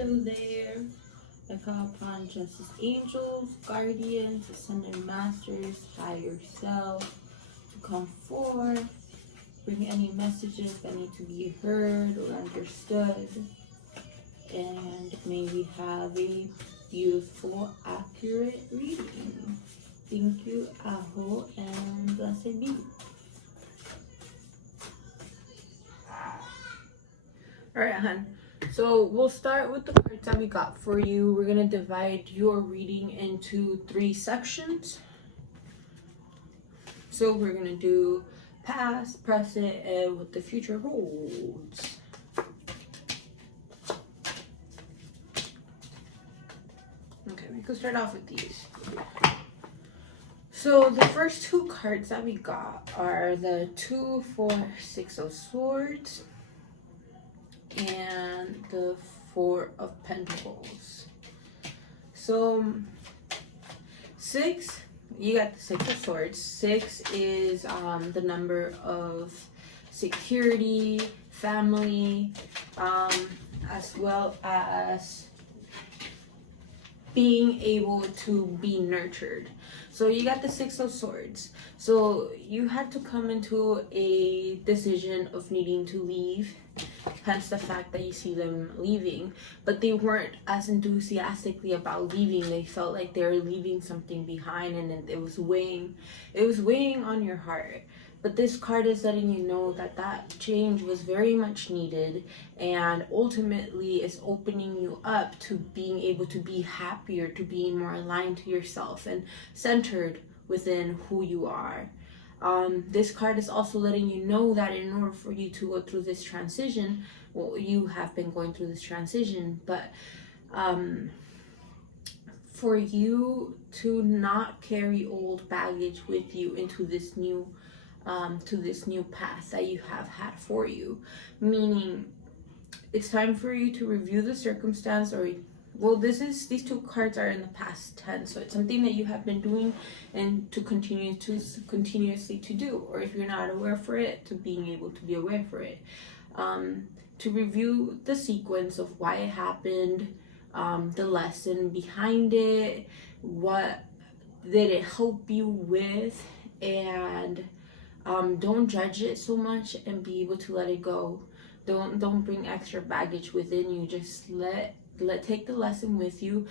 Hello there. I call upon justice angels, guardians, ascended masters, higher self to come forth, bring any messages that need to be heard or understood, and may we have a beautiful, accurate reading. Thank you, Aho, and blessed be. Alright, hun. So we'll start with the cards that we got for you. We're going to divide your reading into 3 sections. So we're going to do past, present, and what the future holds. Okay, we can start off with these. So the first 2 cards that we got are the 2, 4, 6 of Swords and the 4 of Pentacles. So 6, you got the 6 of Swords. 6 is the number of security, family, as well as being able to be nurtured. So you got the 6 of Swords. So you had to come into a decision of needing to leave, hence the fact that you see them leaving. But they weren't as enthusiastically about leaving. They felt like they were leaving something behind, and it was weighing on your heart. But this card is letting you know that that change was very much needed, and ultimately is opening you up to being able to be happier, to being more aligned to yourself and centered within who you are. This card is also letting you know that in order for you to go through this transition, well, you have been going through this transition, but for you to not carry old baggage with you into this new path that you have had for you, meaning it's time for you to review the circumstance, or well, these 2 cards are in the past tense, so it's something that you have been doing and to continuously to do, or if you're not aware for it, to being able to be aware for it, to review the sequence of why it happened, the lesson behind it, what did it help you with, and don't judge it so much and be able to let it go. Don't bring extra baggage within you. Just take the lesson with you,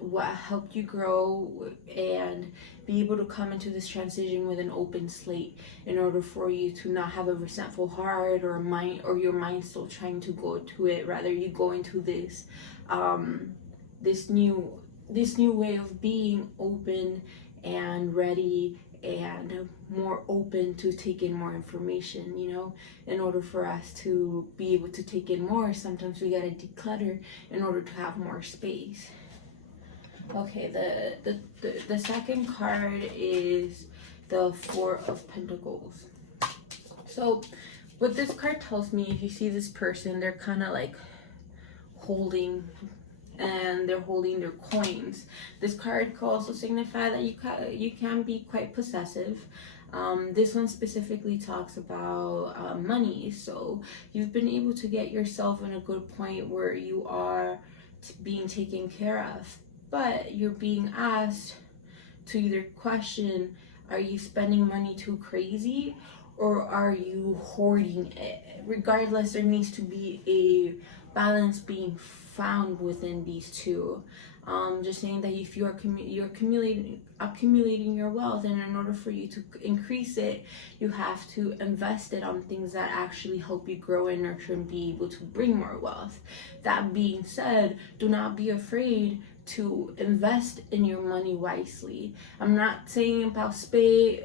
what helped you grow, and be able to come into this transition with an open slate in order for you to not have a resentful heart or a mind, or your mind still trying to go to it. Rather, you go into this this new way of being open and ready and more open to take in more information. You know, in order for us to be able to take in more, sometimes we gotta declutter in order to have more space. Okay, the second card is the 4 of Pentacles. So what this card tells me, if you see this person, they're kind of like holding their coins. This card can also signify that you can be quite possessive. This one specifically talks about money. So you've been able to get yourself in a good point where you are being taken care of, but you're being asked to either question, are you spending money too crazy, or are you hoarding it? Regardless, there needs to be a balance being found within these 2. Just saying that if you're accumulating your wealth, and in order for you to increase it, you have to invest it on things that actually help you grow and nurture and be able to bring more wealth. That being said, do not be afraid to invest in your money wisely. I'm not saying about spending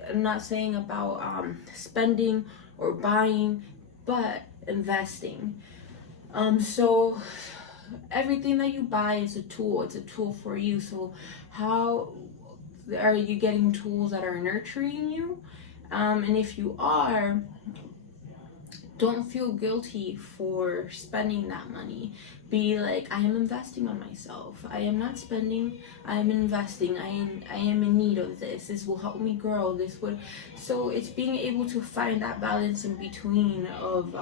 or buying, but investing. So everything that you buy is a tool. It's a tool for you. So how are you getting tools that are nurturing you? And if you are, don't feel guilty for spending that money. Be like, I am investing on myself. I am not spending, I am investing. I am in need of this. This will help me grow. So it's being able to find that balance in between of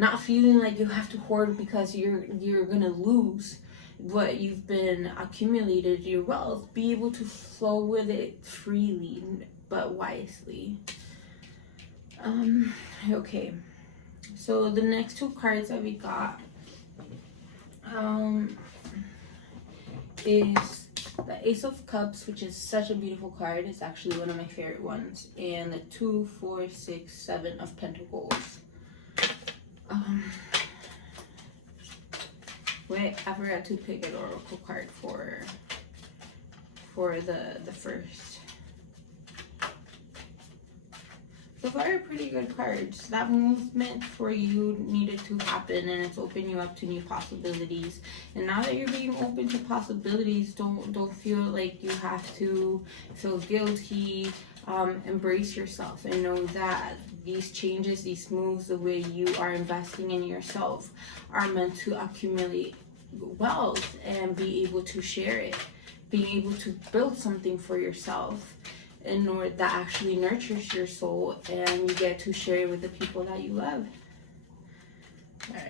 not feeling like you have to hoard because you're gonna lose what you've been accumulated, your wealth. Be able to flow with it freely but wisely. Okay, so the next two cards that we got is the Ace of Cups, which is such a beautiful card. It's actually one of my favorite ones, and the 2, 4, 6, 7 of Pentacles. Wait, I forgot to pick an oracle card for the first. So far, pretty good cards. That movement for you needed to happen, and it's opened you up to new possibilities. And now that you're being open to possibilities, don't feel like you have to feel guilty. Embrace yourself and know that these changes, these moves, the way you are investing in yourself are meant to accumulate wealth and be able to share it, being able to build something for yourself in order that actually nurtures your soul, and you get to share it with the people that you love. All right.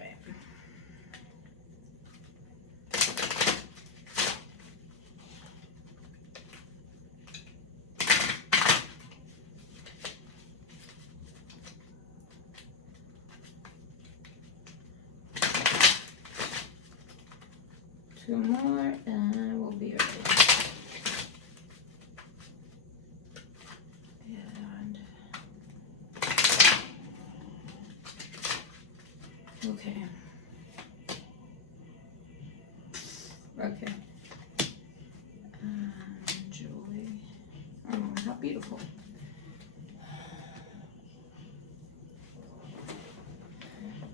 Two more and we'll be ready. Okay. Okay. Joy. Oh, how beautiful.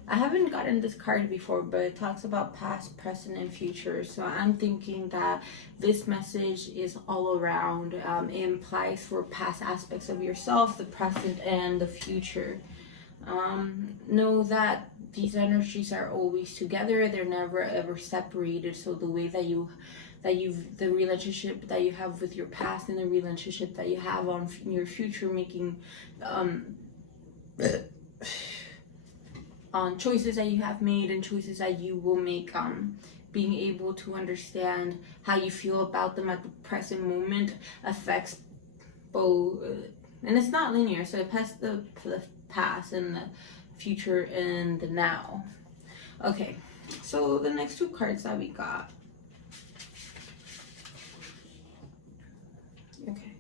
I haven't gotten this card before, but it talks about past, present, and future. So I'm thinking that this message is all around. It implies for past aspects of yourself, the present, and the future. Know that these energies are always together. They're never ever separated. So the way that the relationship that you have with your past and the relationship that you have on your future, making on choices that you have made and choices that you will make, being able to understand how you feel about them at the present moment affects both, and it's not linear, so it affects the past and the future and the now. Okay, so the next two cards that we got. Okay,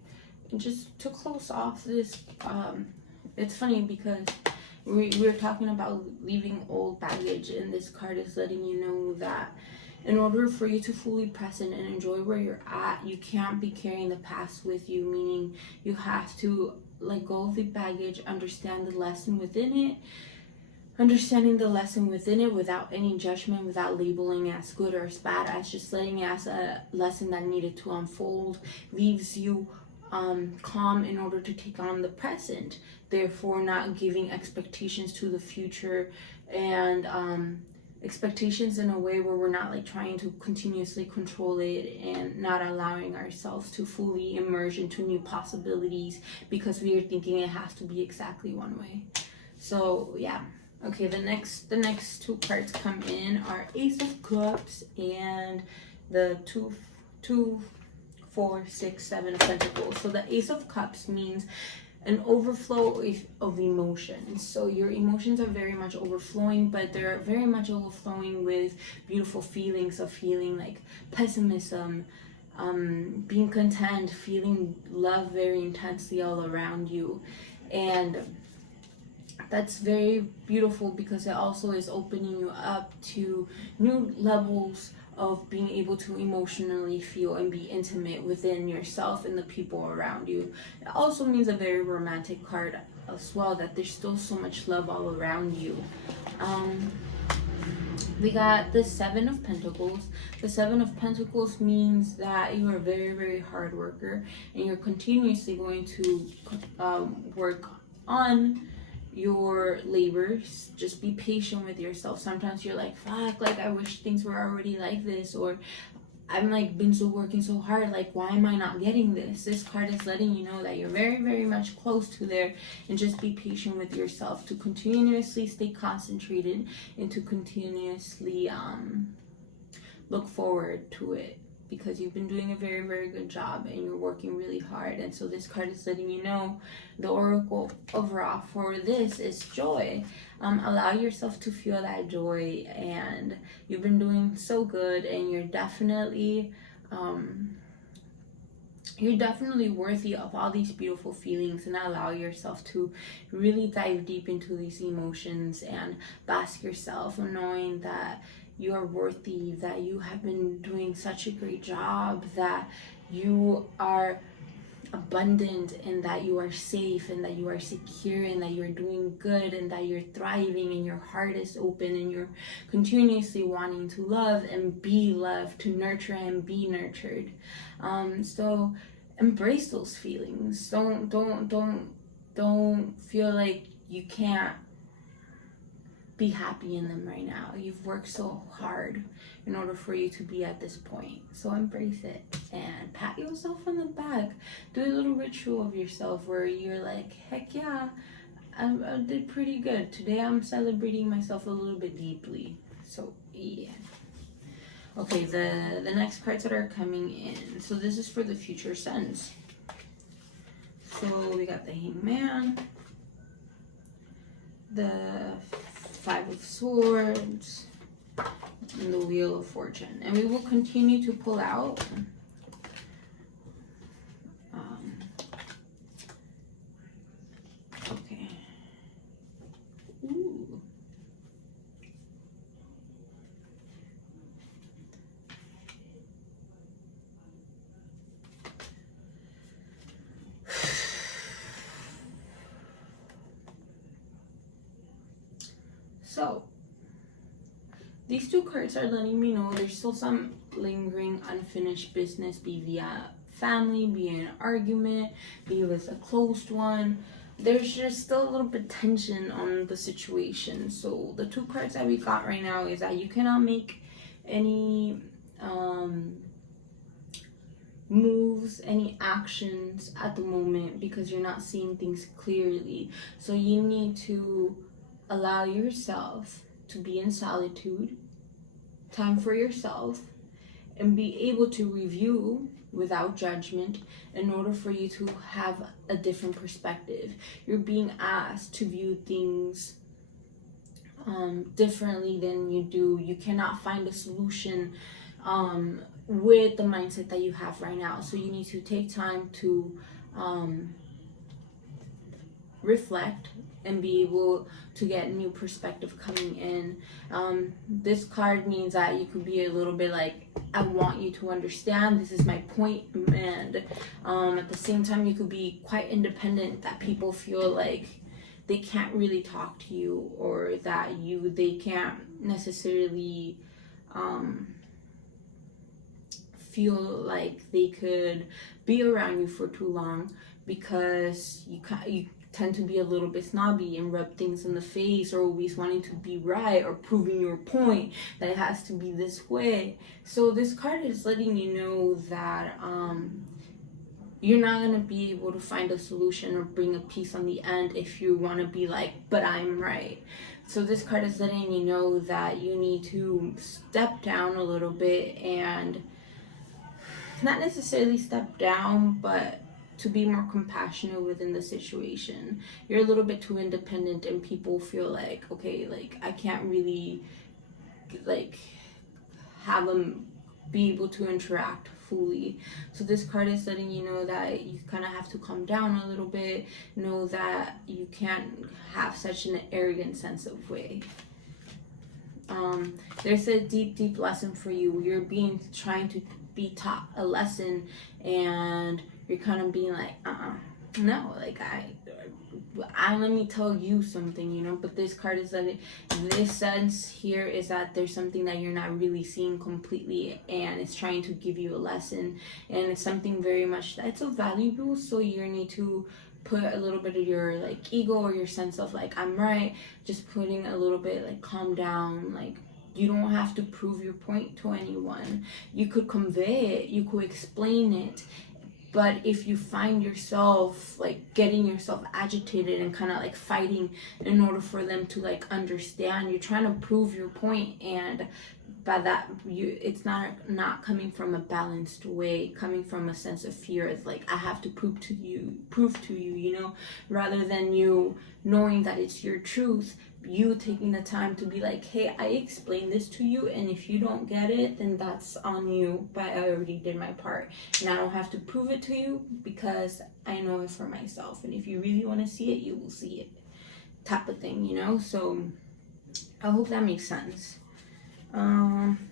and just to close off this, it's funny because we're talking about leaving old baggage, and this card is letting you know that in order for you to fully present and enjoy where you're at, you can't be carrying the past with you, meaning you have to let go of the baggage, understand the lesson within it, understanding the lesson within it without any judgment, without labeling as good or as bad, as just letting it as a lesson that needed to unfold, leaves you calm in order to take on the present, therefore not giving expectations to the future, and expectations in a way where we're not like trying to continuously control it and not allowing ourselves to fully immerse into new possibilities because we are thinking it has to be exactly one way. So yeah. Okay, the next two cards come in are Ace of Cups and the 2, 4, 6, 7 of Pentacles. So the Ace of Cups means an overflow of emotions. So your emotions are very much overflowing, but they're very much overflowing with beautiful feelings of feeling like pessimism, being content, feeling love very intensely all around you. And that's very beautiful because it also is opening you up to new levels of being able to emotionally feel and be intimate within yourself and the people around you. It also means a very romantic card as well, that there's still so much love all around you. We got the 7 of Pentacles. The 7 of Pentacles means that you are a very, very hard worker and you're continuously going to work on your labors. Just be patient with yourself. Sometimes you're like, fuck, like I wish things were already like this, or I'm like been so working so hard, like why am I not getting this? This card is letting you know that you're very, very much close to there, and just be patient with yourself to continuously stay concentrated and to continuously look forward to it, because you've been doing a very, very good job and you're working really hard. And so this card is letting you know the oracle overall for this is joy. Allow yourself to feel that joy, and you've been doing so good, and you're definitely worthy of all these beautiful feelings. And allow yourself to really dive deep into these emotions and bask yourself, knowing that you are worthy, that you have been doing such a great job, that you are abundant, and that you are safe, and that you are secure, and that you're doing good, and that you're thriving, and your heart is open, and you're continuously wanting to love and be loved, to nurture and be nurtured. So embrace those feelings. Don't feel like you can't be happy in them right now. You've worked so hard in order for you to be at this point. So embrace it and pat yourself on the back. Do a little ritual of yourself where you're like, heck yeah, I did pretty good. Today I'm celebrating myself a little bit deeply. So yeah. Okay, the next cards that are coming in. So this is for the future sense. So we got the Hangman, the Five of Swords, and the Wheel of Fortune. And we will continue to pull out okay. Ooh. So these two cards are letting me know there's still some lingering unfinished business, be via family, be an argument, be with a closed one. There's just still a little bit tension on the situation. So the two cards that we got right now is that you cannot make any moves, any actions at the moment, because you're not seeing things clearly. So you need to allow yourself to be in solitude, time for yourself, and be able to review without judgment in order for you to have a different perspective. You're being asked to view things differently than you do. You cannot find a solution with the mindset that you have right now. So you need to take time to reflect and be able to get new perspective coming in. This card means that you could be a little bit like, I want you to understand, this is my point, and at the same time you could be quite independent, that people feel like they can't really talk to you, or that they can't necessarily feel like they could be around you for too long, because you tend to be a little bit snobby and rub things in the face, or always wanting to be right, or proving your point that it has to be this way. So this card is letting you know that you're not going to be able to find a solution or bring a peace on the end if you want to be like, but I'm right. So this card is letting you know that you need to step down a little bit, and not necessarily step down, but to be more compassionate within the situation. You're a little bit too independent, and people feel like, okay, like I can't really like have them be able to interact fully. So this card is letting you know that you kind of have to calm down a little bit, know that you can't have such an arrogant sense of way. There's a deep lesson for you. You're trying to be taught a lesson, and you're kind of being like, no, like I let me tell you something, you know. But this card is that this sense here is that there's something that you're not really seeing completely, and it's trying to give you a lesson, and it's something very much that's so valuable. So you need to put a little bit of your like ego or your sense of like I'm right, just putting a little bit like calm down, like You don't have to prove your point to anyone. You could convey it, you could explain it. But if you find yourself like getting yourself agitated and kind of like fighting in order for them to like understand, you're trying to prove your point, and by that it's not coming from a balanced way, coming from a sense of fear. It's like, I have to prove to you, you know, rather than you knowing that it's your truth, you taking the time to be like, hey, I explained this to you, and if you don't get it, then that's on you, but I already did my part, and I don't have to prove it to you because I know it for myself, and if you really want to see it, you will see it, type of thing, you know. So I hope that makes sense.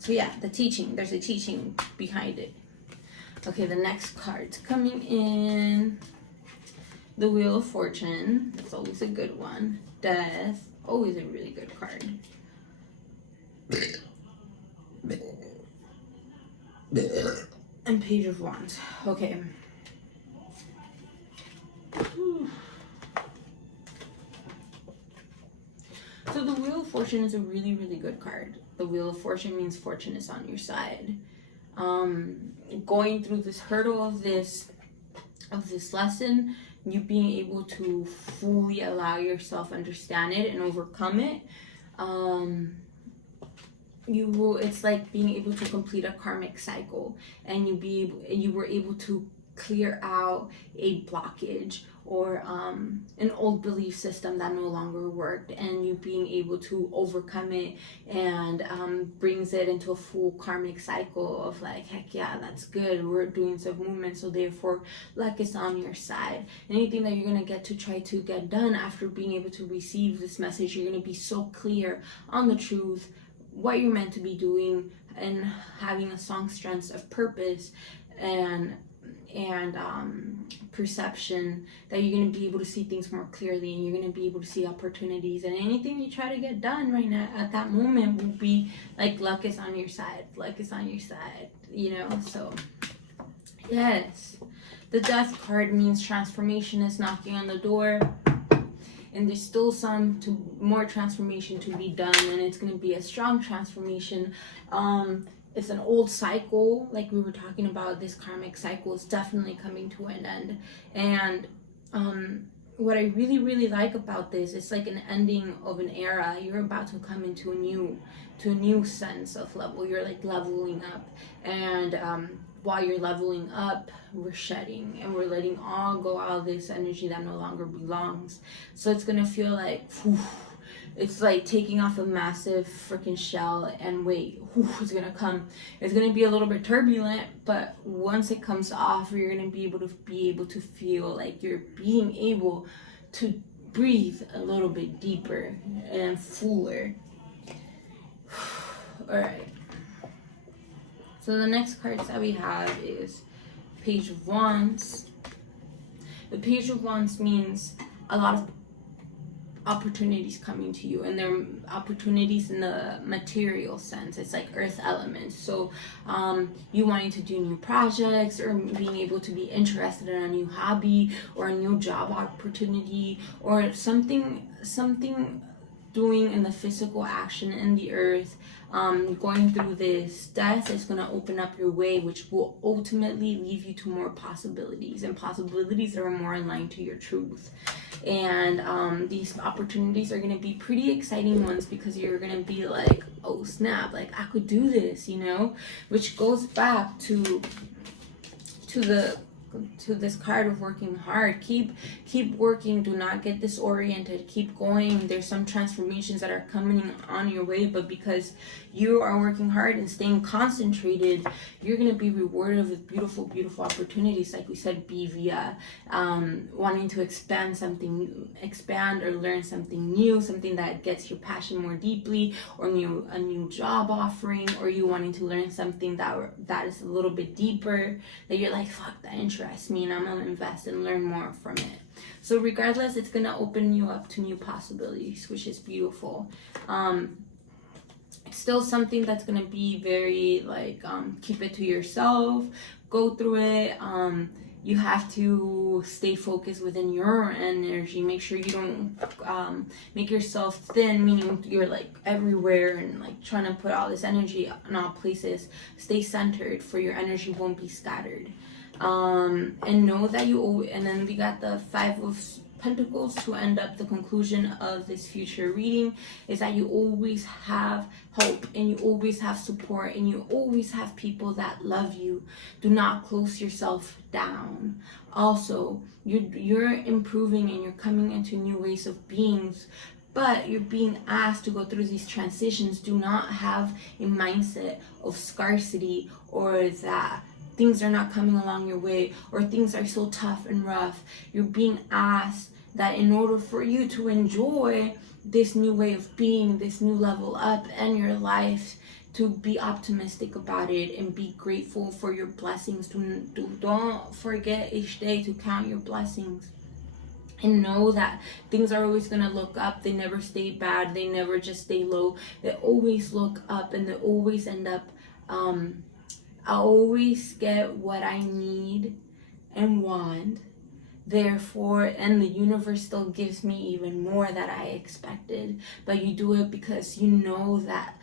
So yeah, the teaching, there's a teaching behind it. Okay, the next card's coming in. The Wheel of Fortune, that's always a good one. Death, always a really good card. And Page of Wands. Okay. So the Wheel of Fortune is a really, really good card. The Wheel of Fortune means fortune is on your side. Going through this hurdle of this lesson, you being able to fully allow yourself understand it and overcome it, it's like being able to complete a karmic cycle, and you were able to clear out a blockage or an old belief system that no longer worked, and you being able to overcome it, and brings it into a full karmic cycle of like, heck yeah, that's good, we're doing some movement, so therefore luck is on your side. Anything that you're going to get to try to get done after being able to receive this message, you're going to be so clear on the truth, what you're meant to be doing, and having a strong sense of purpose and perception, that you're going to be able to see things more clearly, and you're going to be able to see opportunities, and anything you try to get done right now at that moment will be like, luck is on your side, you know. So yes, the Death card means transformation is knocking on the door, and there's still more transformation to be done, and it's going to be a strong transformation. It's an old cycle, like we were talking about. This karmic cycle is definitely coming to an end, and what I really, really like about this, it's like an ending of an era. You're about to come into a new sense of level. You're like leveling up, and while you're leveling up, we're shedding and we're letting all go out of this energy that no longer belongs. So it's gonna feel like, whew, it's like taking off a massive freaking shell, and wait, it's gonna come. It's gonna be a little bit turbulent, but once it comes off, you're gonna be able to feel like you're being able to breathe a little bit deeper and fuller. All right. So the next cards that we have is Page of Wands. The Page of Wands means a lot of opportunities coming to you, and they're opportunities in the material sense. It's like earth elements, so you wanting to do new projects, or being able to be interested in a new hobby or a new job opportunity, or something doing in the physical action in the earth. Going through this death is going to open up your way, which will ultimately lead you to more possibilities, and possibilities that are more aligned to your truth. And these opportunities are going to be pretty exciting ones, because you're going to be like, oh snap, like I could do this, you know, which goes back to this card of working hard. Keep working, do not get disoriented, keep going. There's some transformations that are coming on your way, but because you are working hard and staying concentrated, you're going to be rewarded with beautiful opportunities, like we said, be via wanting to expand or learn something new, something that gets your passion more deeply, or a new job offering, or you wanting to learn something that is a little bit deeper, that you're like, fuck, that interests me, and I'm gonna invest and learn more from it. So regardless, it's gonna open you up to new possibilities, which is beautiful. It's still something that's gonna be very like, keep it to yourself, go through it, you have to stay focused within your energy. Make sure you don't make yourself thin, meaning you're like everywhere and like trying to put all this energy in all places. Stay centered, for your energy won't be scattered. And know that and then we got the Five of Pentacles to end up the conclusion of this future reading, is that you always have hope, and you always have support, and you always have people that love you. Do not close yourself down. Also, you're improving and you're coming into new ways of beings, but you're being asked to go through these transitions. Do not have a mindset of scarcity, or that things are not coming along your way, or things are so tough and rough. You're being asked that in order for you to enjoy this new way of being, this new level up in your life, to be optimistic about it and be grateful for your blessings. Don't forget each day to count your blessings. And know that things are always going to look up. They never stay bad. They never just stay low. They always look up, and they always end up, I always get what I need and want. Therefore, and the universe still gives me even more that I expected. But you do it because you know that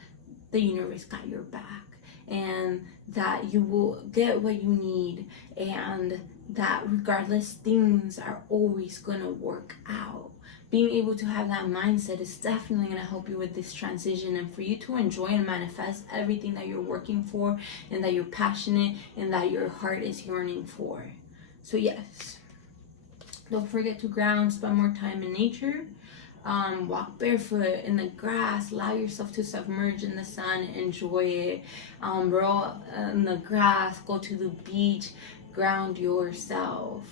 the universe got your back, and that you will get what you need, and that regardless, things are always gonna work out. Being able to have that mindset is definitely going to help you with this transition, and for you to enjoy and manifest everything that you're working for, and that you're passionate, and that your heart is yearning for. So yes, don't forget to ground, spend more time in nature, walk barefoot in the grass, allow yourself to submerge in the sun, enjoy it, roll in the grass, go to the beach, ground yourself,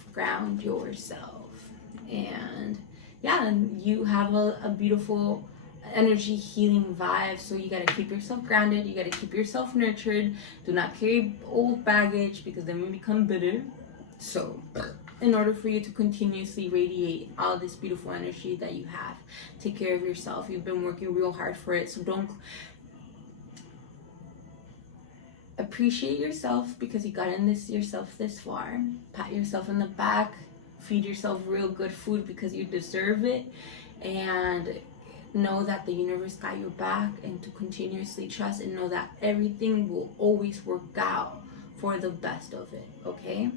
and yeah, and you have a beautiful energy healing vibe. So you got to keep yourself grounded, you got to keep yourself nurtured. Do not carry old baggage, because then you become bitter. So in order for you to continuously radiate all this beautiful energy that you have, take care of yourself. You've been working real hard for it, so don't appreciate yourself, because you got yourself this far. Pat yourself in the back, feed yourself real good food, because you deserve it, and know that the universe got your back, and to continuously trust and know that everything will always work out for the best of it. Okay,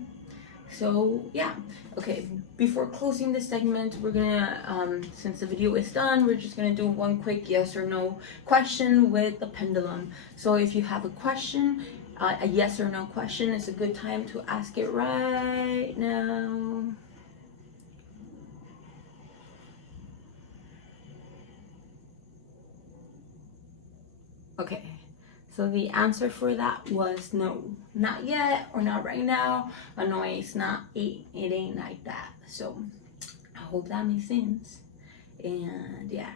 so yeah, okay, before closing this segment, we're gonna since the video is done, we're just gonna do one quick yes or no question with the pendulum. So if you have a question, a yes or no question, it's a good time to ask it right now. Okay, so the answer for that was no, not yet, or not right now. No, it's not. It ain't like that. So I hope that makes sense. And yeah,